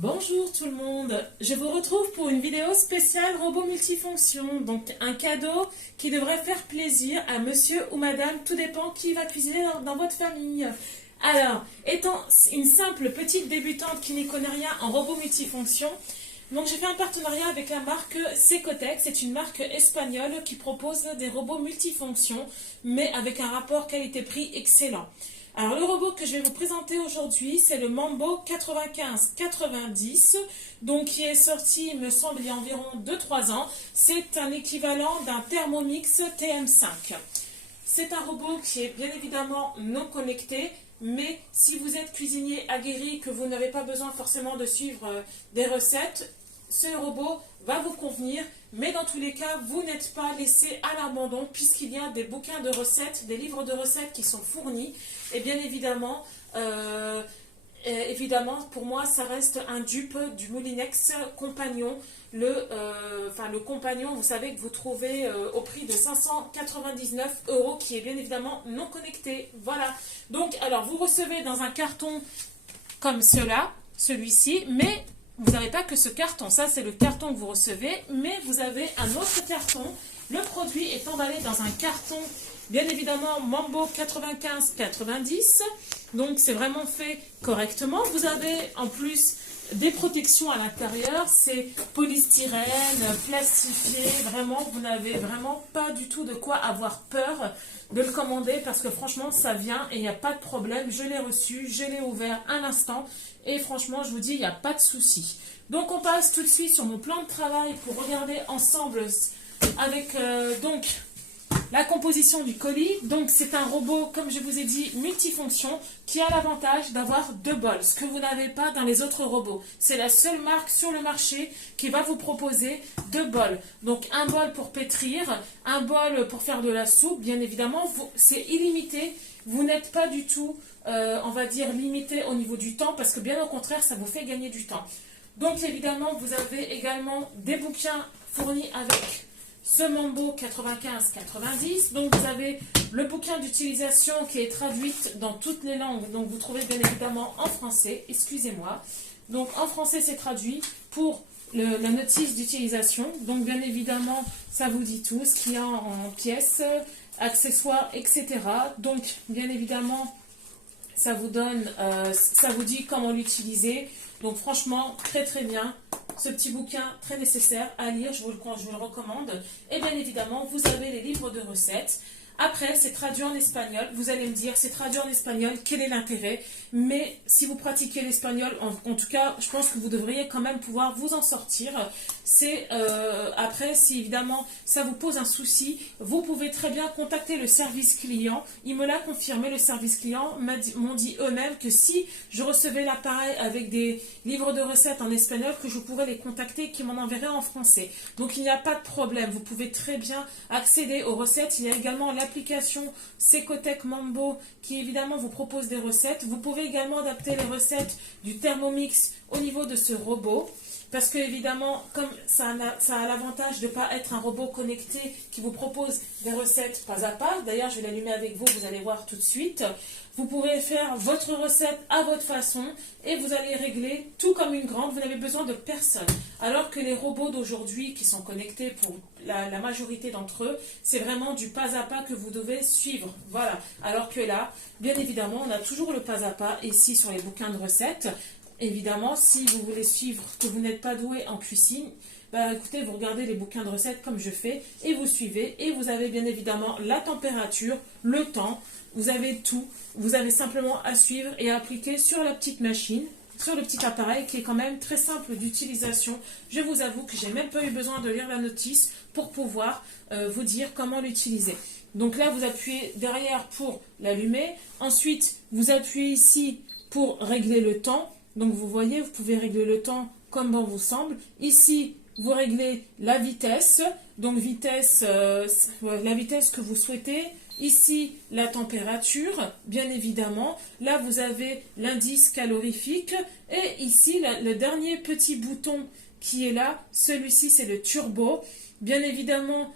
Bonjour tout le monde, je vous retrouve pour une vidéo spéciale robot multifonction, donc un cadeau qui devrait faire plaisir à monsieur ou madame, tout dépend qui va cuisiner dans votre famille. Alors, étant une simple petite débutante qui n'y connaît rien en robot multifonction, donc j'ai fait un partenariat avec la marque Secotec, c'est une marque espagnole qui propose des robots multifonctions, mais avec un rapport qualité-prix excellent. Alors le robot que je vais vous présenter aujourd'hui, c'est le Mambo 95-90, donc qui est sorti, il me semble, il y a environ 2-3 ans. C'est un équivalent d'un Thermomix TM5. C'est un robot qui est bien évidemment non connecté, mais si vous êtes cuisinier aguerri, que vous n'avez pas besoin forcément de suivre des recettes, ce robot va vous convenir, mais dans tous les cas, vous n'êtes pas laissé à l'abandon puisqu'il y a des bouquins de recettes, des livres de recettes qui sont fournis. Et bien évidemment, pour moi, ça reste un dupe du Moulinex Compagnon. Le Compagnon, vous savez que vous trouvez au prix de 599 €, qui est bien évidemment non connecté. Voilà. Donc, alors, vous recevez dans un carton comme cela, celui-ci, mais vous n'avez pas que ce carton, ça c'est le carton que vous recevez, mais vous avez un autre carton. Le produit est emballé dans un carton, bien évidemment Mambo 95-90, donc c'est vraiment fait correctement. Vous avez en plus des protections à l'intérieur, c'est polystyrène, plastifié, vraiment vous n'avez vraiment pas du tout de quoi avoir peur de le commander parce que franchement ça vient et il n'y a pas de problème. Je l'ai reçu, je l'ai ouvert un instant et franchement je vous dis il n'y a pas de souci. Donc on passe tout de suite sur mon plan de travail pour regarder ensemble avec donc la composition du colis. Donc c'est un robot, comme je vous ai dit, multifonction qui a l'avantage d'avoir 2 bols, ce que vous n'avez pas dans les autres robots. C'est la seule marque sur le marché qui va vous proposer 2 bols. Donc un bol pour pétrir, un bol pour faire de la soupe. Bien évidemment, c'est illimité. Vous n'êtes pas du tout, on va dire, limité au niveau du temps parce que bien au contraire, ça vous fait gagner du temps. Donc évidemment, vous avez également des bouquins fournis avec ce Mambo 95-90. Donc vous avez le bouquin d'utilisation qui est traduit dans toutes les langues. Donc vous trouvez bien évidemment en français, excusez-moi. Donc en français c'est traduit pour la notice d'utilisation. Donc bien évidemment ça vous dit tout, ce qu'il y a en pièces, accessoires, etc. Donc bien évidemment ça vous donne, ça vous dit comment l'utiliser. Donc franchement très très bien. Ce petit bouquin très nécessaire à lire, je vous le recommande. Et bien évidemment, vous avez les livres de recettes. Après, c'est traduit en espagnol. Vous allez me dire, c'est traduit en espagnol, quel est l'intérêt? Mais si vous pratiquez l'espagnol, en tout cas, je pense que vous devriez quand même pouvoir vous en sortir. Après, si évidemment ça vous pose un souci, vous pouvez très bien contacter le service client. Il me l'a confirmé, le service client m'ont dit eux-mêmes que si je recevais l'appareil avec des livres de recettes en espagnol, que je pourrais les contacter et qu'ils m'en enverraient en français. Donc il n'y a pas de problème, vous pouvez très bien accéder aux recettes. Il y a également l'application Secotec Mambo qui évidemment vous propose des recettes. Vous pouvez également adapter les recettes du Thermomix au niveau de ce robot. Parce que évidemment, comme ça a l'avantage de ne pas être un robot connecté qui vous propose des recettes pas à pas. D'ailleurs, je vais l'allumer avec vous, vous allez voir tout de suite. Vous pourrez faire votre recette à votre façon et vous allez régler tout comme une grande. Vous n'avez besoin de personne. Alors que les robots d'aujourd'hui qui sont connectés pour la majorité d'entre eux, c'est vraiment du pas à pas que vous devez suivre. Voilà. Alors que là, bien évidemment, on a toujours le pas à pas ici sur les bouquins de recettes. Évidemment, si vous voulez suivre, que vous n'êtes pas doué en cuisine, bah écoutez, vous regardez les bouquins de recettes comme je fais et vous suivez. Et vous avez bien évidemment la température, le temps, vous avez tout. Vous avez simplement à suivre et à appliquer sur la petite machine, sur le petit appareil qui est quand même très simple d'utilisation. Je vous avoue que j'ai même pas eu besoin de lire la notice pour pouvoir vous dire comment l'utiliser. Donc là, vous appuyez derrière pour l'allumer. Ensuite, vous appuyez ici pour régler le temps. Donc vous voyez, vous pouvez régler le temps comme bon vous semble. Ici, vous réglez la vitesse. Donc la vitesse que vous souhaitez. Ici, la température, bien évidemment. Là, vous avez l'indice calorifique. Et ici, le dernier petit bouton qui est là, celui-ci, c'est le turbo. Bien évidemment,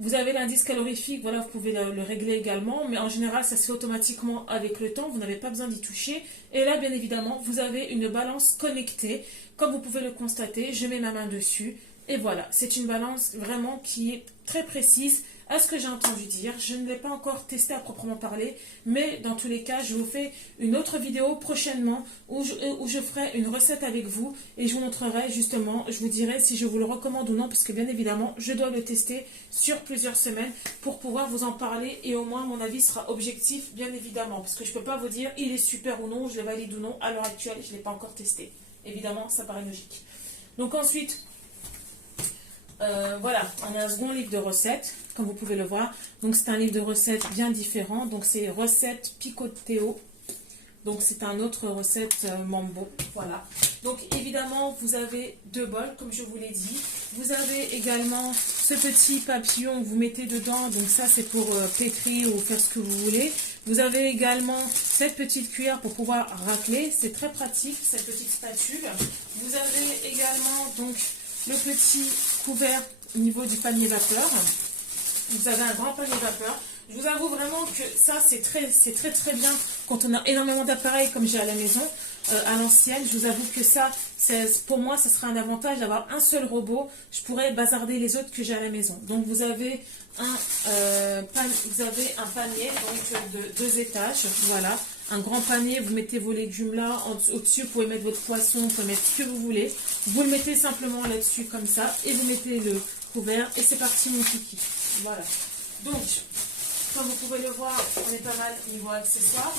Vous avez l'indice calorifique, voilà, vous pouvez le régler également, mais en général, ça se fait automatiquement avec le temps, vous n'avez pas besoin d'y toucher. Et là, bien évidemment, vous avez une balance connectée. Comme vous pouvez le constater, je mets ma main dessus. Et voilà, c'est une balance vraiment qui est très précise à ce que j'ai entendu dire. Je ne l'ai pas encore testé à proprement parler, mais dans tous les cas, je vous fais une autre vidéo prochainement où je ferai une recette avec vous et je vous montrerai justement, je vous dirai si je vous le recommande ou non, parce que bien évidemment, je dois le tester sur plusieurs semaines pour pouvoir vous en parler et au moins mon avis sera objectif, bien évidemment, parce que je ne peux pas vous dire il est super ou non, je le valide ou non, à l'heure actuelle, je ne l'ai pas encore testé. Évidemment, ça paraît logique. Donc ensuite, voilà, on a un second livre de recettes, comme vous pouvez le voir. Donc c'est un livre de recettes bien différent. Donc c'est recettes picoteo. Donc c'est un autre recette mambo. Voilà. Donc évidemment, vous avez 2 bols, comme je vous l'ai dit. Vous avez également ce petit papillon que vous mettez dedans. Donc ça, c'est pour pétrir ou faire ce que vous voulez. Vous avez également cette petite cuillère pour pouvoir racler. C'est très pratique, cette petite spatule. Vous avez également donc le petit couvert au niveau du panier vapeur. Vous avez un grand panier vapeur. Je vous avoue vraiment que ça, c'est très bien quand on a énormément d'appareils comme j'ai à la maison, à l'ancienne. Je vous avoue que ça, pour moi, ça serait un avantage d'avoir un seul robot. Je pourrais bazarder les autres que j'ai à la maison. Donc, vous avez un panier donc, de 2 étages. Voilà. Un grand panier, vous mettez vos légumes là, au-dessus vous pouvez mettre votre poisson, vous pouvez mettre ce que vous voulez. Vous le mettez simplement là-dessus comme ça et vous mettez le couvert et c'est parti mon kiki. Voilà. Donc, comme vous pouvez le voir, on est pas mal niveau accessoires.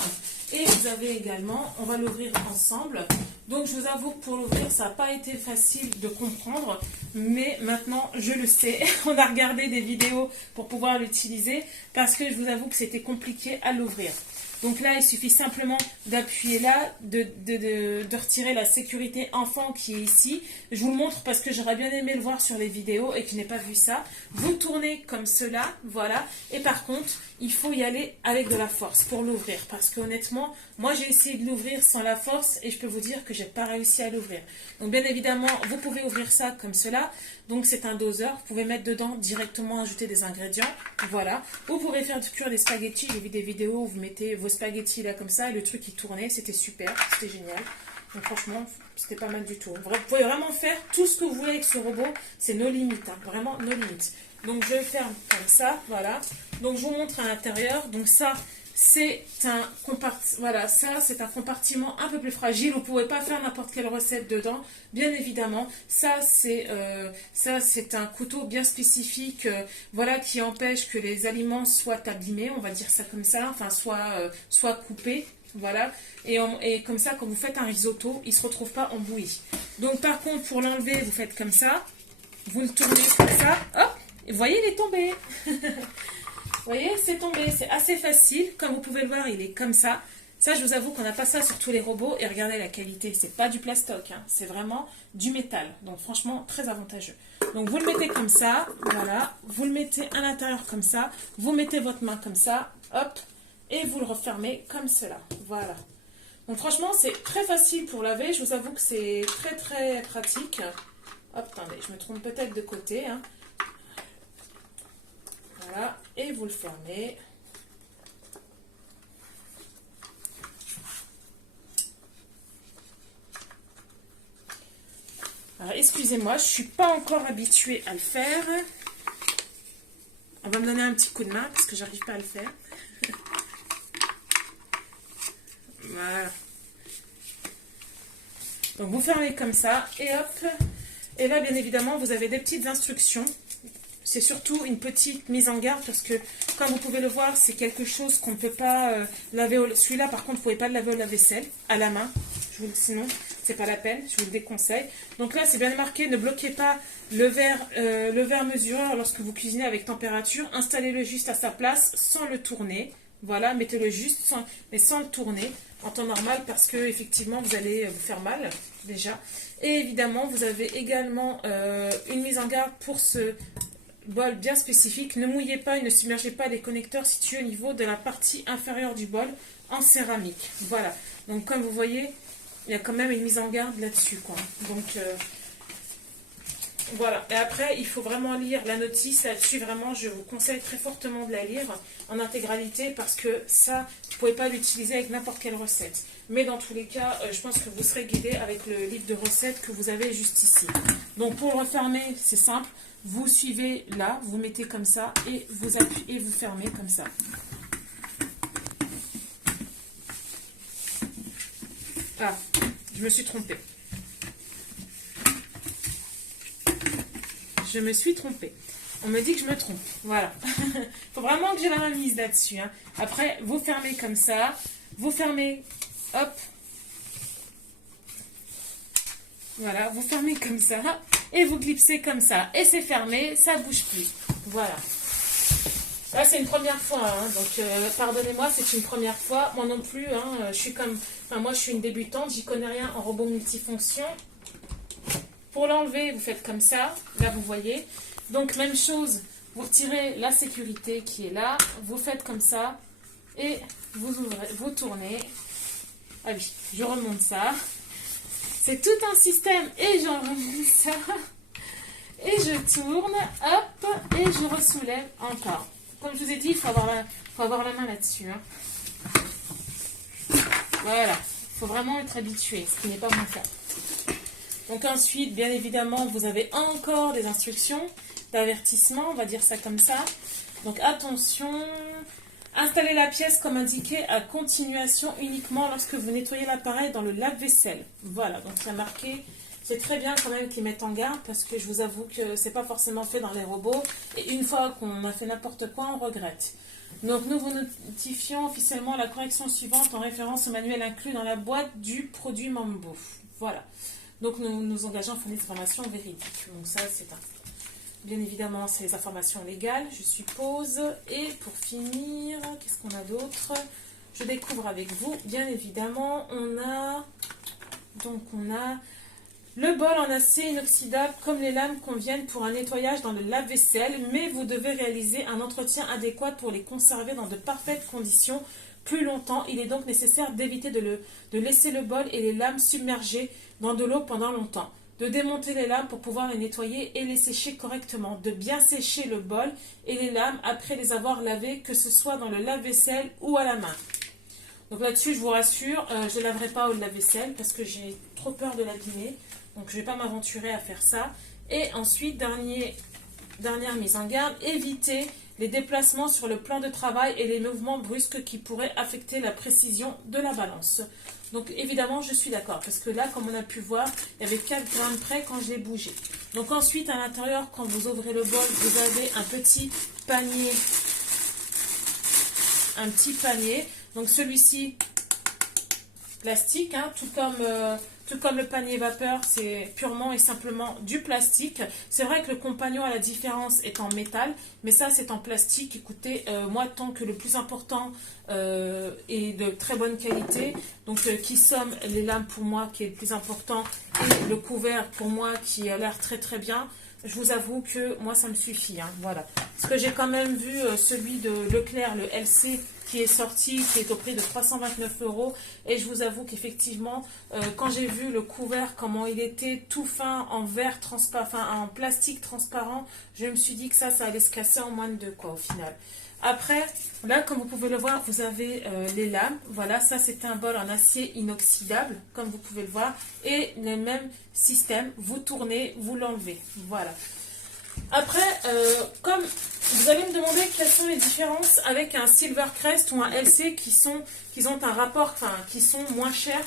Et vous avez également, on va l'ouvrir ensemble. Donc je vous avoue que pour l'ouvrir, ça n'a pas été facile de comprendre, mais maintenant je le sais. On a regardé des vidéos pour pouvoir l'utiliser parce que je vous avoue que c'était compliqué à l'ouvrir. Donc là, il suffit simplement d'appuyer là, de retirer la sécurité enfant qui est ici. Je vous le montre parce que j'aurais bien aimé le voir sur les vidéos et que je n'ai pas vu ça. Vous tournez comme cela, voilà. Et par contre, il faut y aller avec de la force pour l'ouvrir. Parce que honnêtement, moi j'ai essayé de l'ouvrir sans la force et je peux vous dire que j'ai pas réussi à l'ouvrir. Donc bien évidemment, vous pouvez ouvrir ça comme cela. Donc c'est un doseur, vous pouvez mettre dedans directement, ajouter des ingrédients, voilà. Vous pouvez faire cuire des spaghettis, j'ai vu des vidéos où vous mettez vos spaghettis là comme ça et le truc il tournait, c'était super, c'était génial. Donc franchement, c'était pas mal du tout. Vous pouvez vraiment faire tout ce que vous voulez avec ce robot, c'est nos limites, hein, vraiment nos limites. Donc je ferme comme ça, voilà. Donc je vous montre à l'intérieur, donc ça... C'est un compartiment un peu plus fragile. Vous ne pouvez pas faire n'importe quelle recette dedans, bien évidemment. Ça, c'est un couteau bien spécifique, voilà, qui empêche que les aliments soient abîmés, on va dire ça comme ça, enfin, soit coupés. Voilà, et comme ça, quand vous faites un risotto, il ne se retrouve pas en bouillie. Donc, par contre, pour l'enlever, vous faites comme ça. Vous le tournez comme ça. Hop, et vous voyez, il est tombé. Vous voyez, c'est tombé, c'est assez facile. Comme vous pouvez le voir, il est comme ça. Ça, je vous avoue qu'on n'a pas ça sur tous les robots. Et regardez la qualité, c'est pas du plastoc, hein. C'est vraiment du métal. Donc franchement, très avantageux. Donc vous le mettez comme ça, voilà. Vous le mettez à l'intérieur comme ça. Vous mettez votre main comme ça, hop. Et vous le refermez comme cela, voilà. Donc franchement, c'est très facile pour laver. Je vous avoue que c'est très très pratique. Hop, attendez, je me trompe peut-être de côté, hein. Voilà, et vous le fermez. Alors, excusez-moi, je ne suis pas encore habituée à le faire. On va me donner un petit coup de main parce que j'arrive pas à le faire. Voilà. Donc, vous fermez comme ça et hop. Et là, bien évidemment, vous avez des petites instructions. C'est surtout une petite mise en garde parce que, comme vous pouvez le voir, c'est quelque chose qu'on ne peut pas laver. Celui-là, par contre, vous ne pouvez pas le laver au lave-vaisselle à la main. Sinon, c'est pas la peine. Je vous le déconseille. Donc là, c'est bien marqué. Ne bloquez pas le verre mesureur lorsque vous cuisinez avec température. Installez-le juste à sa place sans le tourner. Voilà, mettez-le juste, mais sans le tourner en temps normal parce que effectivement, vous allez vous faire mal déjà. Et évidemment, vous avez également une mise en garde pour ce bol bien spécifique. Ne mouillez pas et ne submergez pas les connecteurs situés au niveau de la partie inférieure du bol en céramique. Voilà. Donc comme vous voyez, il y a quand même une mise en garde là-dessus, quoi. Donc Voilà, et après, il faut vraiment lire la notice là-dessus. Vraiment, je vous conseille très fortement de la lire en intégralité parce que ça, vous ne pouvez pas l'utiliser avec n'importe quelle recette. Mais dans tous les cas, je pense que vous serez guidé avec le livre de recettes que vous avez juste ici. Donc, pour le refermer, c'est simple. Vous suivez là, vous mettez comme ça et vous appuyez et vous fermez comme ça. Ah, je me suis trompée. Je me suis trompée. On me dit que je me trompe. Voilà. Il faut vraiment que j'ai la main mise là-dessus. Hein. Après, vous fermez comme ça. Vous fermez. Hop. Voilà. Vous fermez comme ça. Et vous clipsez comme ça. Et c'est fermé. Ça ne bouge plus. Voilà. Là, c'est une première fois. Hein. Donc, pardonnez-moi, c'est une première fois. Moi non plus. Hein. Je suis comme... Enfin, moi, je suis une débutante. J'y connais rien en robot multifonction. Pour l'enlever, vous faites comme ça. Là, vous voyez. Donc, même chose. Vous retirez la sécurité qui est là. Vous faites comme ça. Et vous ouvrez, vous tournez. Ah oui, je remonte ça. C'est tout un système. Et j'en remonte ça. Et je tourne. Hop. Et je ressoulève encore. Comme je vous ai dit, il faut avoir la main là-dessus. Hein. Voilà. Il faut vraiment être habitué. Ce qui n'est pas mon cas. Donc ensuite, bien évidemment, vous avez encore des instructions d'avertissement, on va dire ça comme ça. Donc attention, installez la pièce comme indiqué à continuation uniquement lorsque vous nettoyez l'appareil dans le lave-vaisselle. Voilà, donc il y a marqué, c'est très bien quand même qu'ils mettent en garde parce que je vous avoue que c'est pas forcément fait dans les robots. Et une fois qu'on a fait n'importe quoi, on regrette. Donc nous vous notifions officiellement la correction suivante en référence au manuel inclus dans la boîte du produit Mambo. Voilà. Donc, nous nous engageons à fournir des informations véridiques. Donc, ça, c'est bien évidemment, c'est les informations légales, je suppose. Et pour finir, qu'est-ce qu'on a d'autre? Je découvre avec vous, bien évidemment, on a le bol en acier inoxydable comme les lames conviennent pour un nettoyage dans le lave-vaisselle, mais vous devez réaliser un entretien adéquat pour les conserver dans de parfaites conditions plus longtemps. Il est donc nécessaire d'éviter de laisser le bol et les lames submergées dans de l'eau pendant longtemps, de démonter les lames pour pouvoir les nettoyer et les sécher correctement, de bien sécher le bol et les lames après les avoir lavées, que ce soit dans le lave-vaisselle ou à la main. Donc là-dessus, je vous rassure, je ne laverai pas au lave-vaisselle parce que j'ai trop peur de l'abîmer, donc je ne vais pas m'aventurer à faire ça. Et ensuite, dernière mise en garde, évitez les déplacements sur le plan de travail et les mouvements brusques qui pourraient affecter la précision de la balance. Donc évidemment, je suis d'accord, parce que là, comme on a pu voir, il y avait 4 grammes près quand je l'ai bougé. Donc ensuite, à l'intérieur, quand vous ouvrez le bol, vous avez un petit panier. Donc celui-ci, plastique, hein, tout comme le panier vapeur, c'est purement et simplement du plastique. C'est vrai que le compagnon, à la différence, est en métal, mais ça, c'est en plastique. Écoutez, moi, tant que le plus important est de très bonne qualité, donc qui somme les lames pour moi, qui est le plus important, et le couvert pour moi, qui a l'air très très bien, je vous avoue que moi, ça me suffit. Hein, voilà. Parce que j'ai quand même vu celui de Leclerc, le LC, qui est sorti, qui est au prix de 329 €. Et je vous avoue qu'effectivement, quand j'ai vu le couvert, comment il était tout fin, en verre transparent, enfin en plastique transparent, je me suis dit que ça allait se casser en moins de 2, quoi, au final. Après, là, comme vous pouvez le voir, vous avez les lames. Voilà, ça, c'est un bol en acier inoxydable, comme vous pouvez le voir. Et le même système, vous tournez, vous l'enlevez. Voilà. Après, comme vous allez me demander quelles sont les différences avec un Silvercrest ou un LC qui ont un rapport, enfin, qui sont moins chers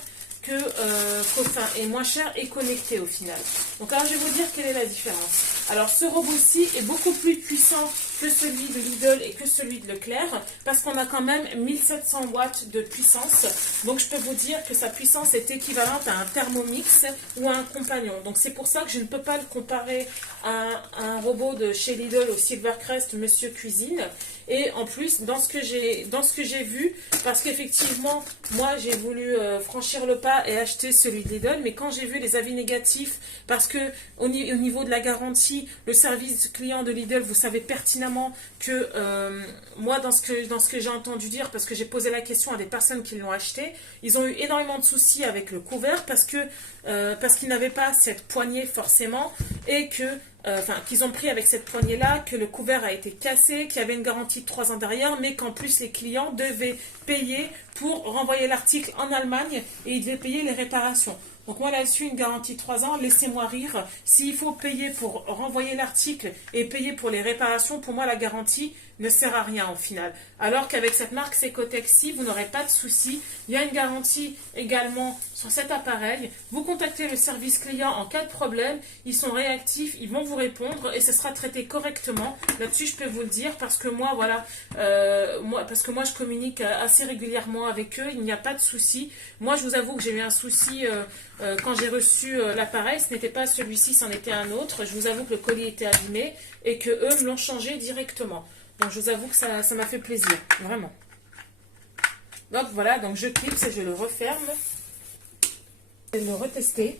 et moins cher et connecté au final. Donc alors je vais vous dire quelle est la différence. Alors ce robot-ci est beaucoup plus puissant que celui de Lidl et que celui de Leclerc parce qu'on a quand même 1700 watts de puissance. Donc je peux vous dire que sa puissance est équivalente à un Thermomix ou à un compagnon. Donc c'est pour ça que je ne peux pas le comparer à un robot de chez Lidl au Silvercrest Monsieur Cuisine. Et en plus, dans ce que j'ai vu, parce qu'effectivement, moi j'ai voulu franchir le pas et acheter celui de Lidl, mais quand j'ai vu les avis négatifs, parce que au niveau de la garantie, le service client de Lidl, vous savez pertinemment que moi, dans ce que j'ai entendu dire, parce que j'ai posé la question à des personnes qui l'ont acheté, ils ont eu énormément de soucis avec le couvert parce qu'ils n'avaient pas cette poignée forcément, et que, qu'ils ont pris avec cette poignée-là, que le couvert a été cassé, qu'il y avait une garantie de 3 ans derrière, mais qu'en plus les clients devaient payer pour renvoyer l'article en Allemagne et ils devaient payer les réparations. Donc moi là-dessus, une garantie de 3 ans, laissez-moi rire. S'il faut payer pour renvoyer l'article et payer pour les réparations, pour moi la garantie ne sert à rien au final. Alors qu'avec cette marque Secotec-ci, vous n'aurez pas de souci. Il y a une garantie également sur cet appareil. Vous contactez le service client en cas de problème. Ils sont réactifs, ils vont vous répondre et ce sera traité correctement. Là-dessus, je peux vous le dire parce que moi, voilà, moi je communique assez régulièrement avec eux. Il n'y a pas de souci. Moi, je vous avoue que j'ai eu un souci quand j'ai reçu l'appareil. Ce n'était pas celui-ci, c'en était un autre. Je vous avoue que le colis était abîmé et que eux me l'ont changé directement. Donc je vous avoue que ça m'a fait plaisir, vraiment. Donc voilà, donc je clipse et je le referme. Je vais le retester.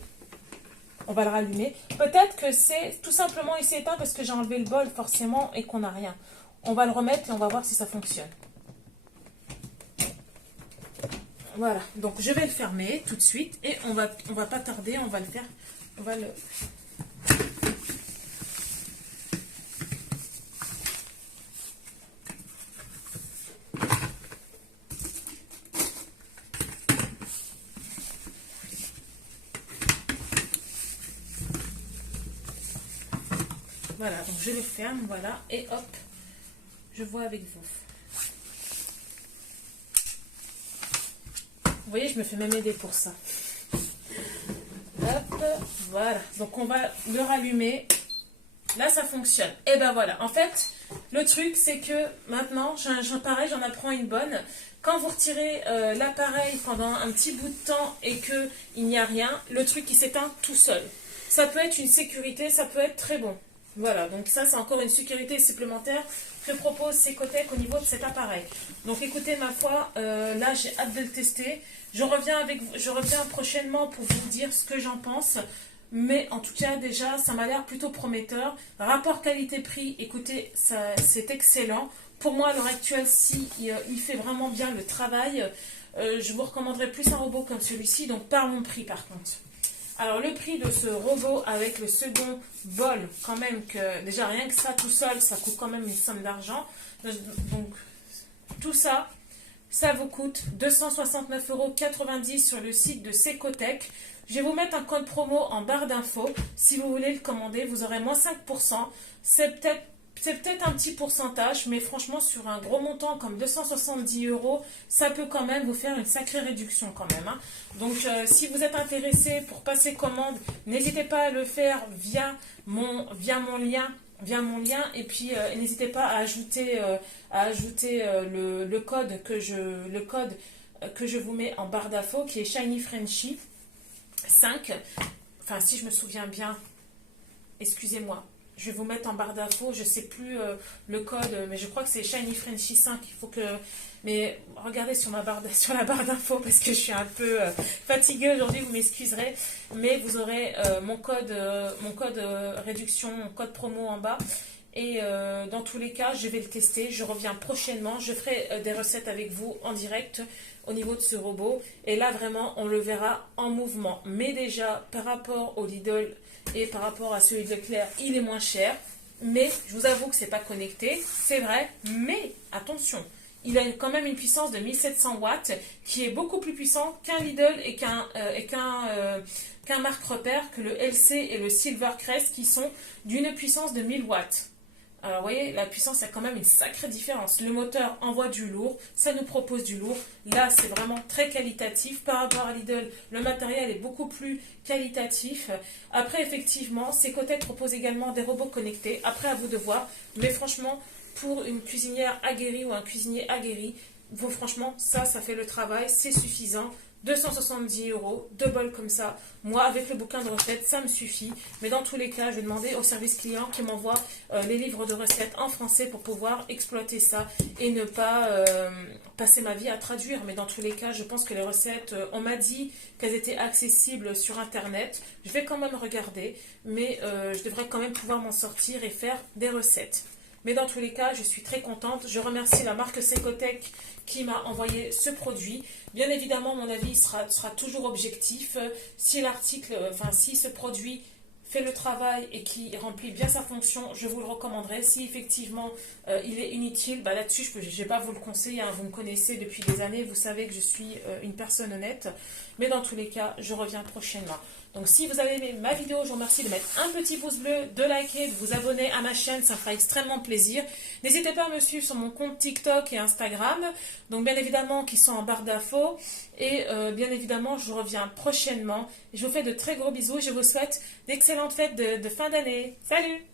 On va le rallumer. Peut-être que c'est tout simplement il s'est éteint parce que j'ai enlevé le bol forcément et qu'on n'a rien. On va le remettre et on va voir si ça fonctionne. Voilà, donc je vais le fermer tout de suite et on va pas tarder, on va le faire. On va le... Voilà, donc je le ferme, voilà, et hop, je vois avec vous. Vous voyez, je me fais même aider pour ça. Hop, voilà, donc on va le rallumer. Là, ça fonctionne. Et ben voilà, en fait, le truc, c'est que maintenant, pareil, j'en apprends une bonne. Quand vous retirez l'appareil pendant un petit bout de temps et qu'il n'y a rien, le truc, il s'éteint tout seul. Ça peut être une sécurité, ça peut être très bon. Voilà, donc ça c'est encore une sécurité supplémentaire que propose Secotec au niveau de cet appareil. Donc écoutez, ma foi, là j'ai hâte de le tester. Je reviens prochainement pour vous dire ce que j'en pense. Mais en tout cas, déjà, ça m'a l'air plutôt prometteur. Rapport qualité-prix, écoutez, c'est excellent. Pour moi, à l'heure actuelle, si il fait vraiment bien le travail, je vous recommanderais plus un robot comme celui-ci. Donc parlons prix par contre. Alors le prix de ce robot avec le second bol, quand même que déjà rien que ça tout seul, ça coûte quand même une somme d'argent. Donc tout ça, ça vous coûte 269,90 € sur le site de Secotec. Je vais vous mettre un code promo en barre d'infos. Si vous voulez le commander, vous aurez moins 5%. C'est peut-être un petit pourcentage, mais franchement, sur un gros montant comme 270 €, ça peut quand même vous faire une sacrée réduction quand même. Hein. Donc, si vous êtes intéressé pour passer commande, n'hésitez pas à le faire via mon lien. Et puis n'hésitez pas à ajouter, le code que je vous mets en barre d'infos qui est Shiny Frenchy 5. Enfin, si je me souviens bien, excusez-moi. Je vais vous mettre en barre d'infos, je ne sais plus le code, mais je crois que c'est Shiny Frenchy 5. Il faut que... Mais regardez sur la barre d'infos parce que je suis un peu fatiguée aujourd'hui, vous m'excuserez. Mais vous aurez mon code réduction, mon code promo en bas. Et dans tous les cas, je vais le tester. Je reviens prochainement. Je ferai des recettes avec vous en direct au niveau de ce robot. Et là, vraiment, on le verra en mouvement. Mais déjà, par rapport au Lidl et par rapport à celui de Leclerc, il est moins cher. Mais je vous avoue que c'est pas connecté, c'est vrai. Mais attention, il a quand même une puissance de 1700 watts qui est beaucoup plus puissant qu'un Lidl et qu'un marque repère que le LC et le Silvercrest qui sont d'une puissance de 1000 watts. Alors, vous voyez, la puissance a quand même une sacrée différence. Le moteur envoie du lourd, ça nous propose du lourd. Là, c'est vraiment très qualitatif. Par rapport à Lidl, le matériel est beaucoup plus qualitatif. Après, effectivement, Secotec propose également des robots connectés. Après, à vous de voir. Mais franchement, pour une cuisinière aguerrie ou un cuisinier aguerri, franchement, ça fait le travail. C'est suffisant. 270 €, 2 bols comme ça. Moi, avec le bouquin de recettes, ça me suffit. Mais dans tous les cas, je vais demander au service client qui m'envoie les livres de recettes en français pour pouvoir exploiter ça et ne pas passer ma vie à traduire. Mais dans tous les cas, je pense que les recettes, on m'a dit qu'elles étaient accessibles sur Internet. Je vais quand même regarder, mais je devrais quand même pouvoir m'en sortir et faire des recettes. Mais dans tous les cas, je suis très contente. Je remercie la marque Secotec qui m'a envoyé ce produit. Bien évidemment, mon avis sera toujours objectif. Si ce produit fait le travail et qui remplit bien sa fonction, je vous le recommanderais. Si effectivement il est inutile, bah, là-dessus je ne vais pas vous le conseiller, hein. Vous me connaissez depuis des années, vous savez que je suis une personne honnête. Mais dans tous les cas, je reviens prochainement. Donc si vous avez aimé ma vidéo, je vous remercie de mettre un petit pouce bleu, de liker, de vous abonner à ma chaîne, ça me fera extrêmement plaisir. N'hésitez pas à me suivre sur mon compte TikTok et Instagram, donc bien évidemment qui sont en barre d'infos. Et bien évidemment, je reviens prochainement. Je vous fais de très gros bisous et je vous souhaite d'excellentes fêtes de fin d'année. Salut!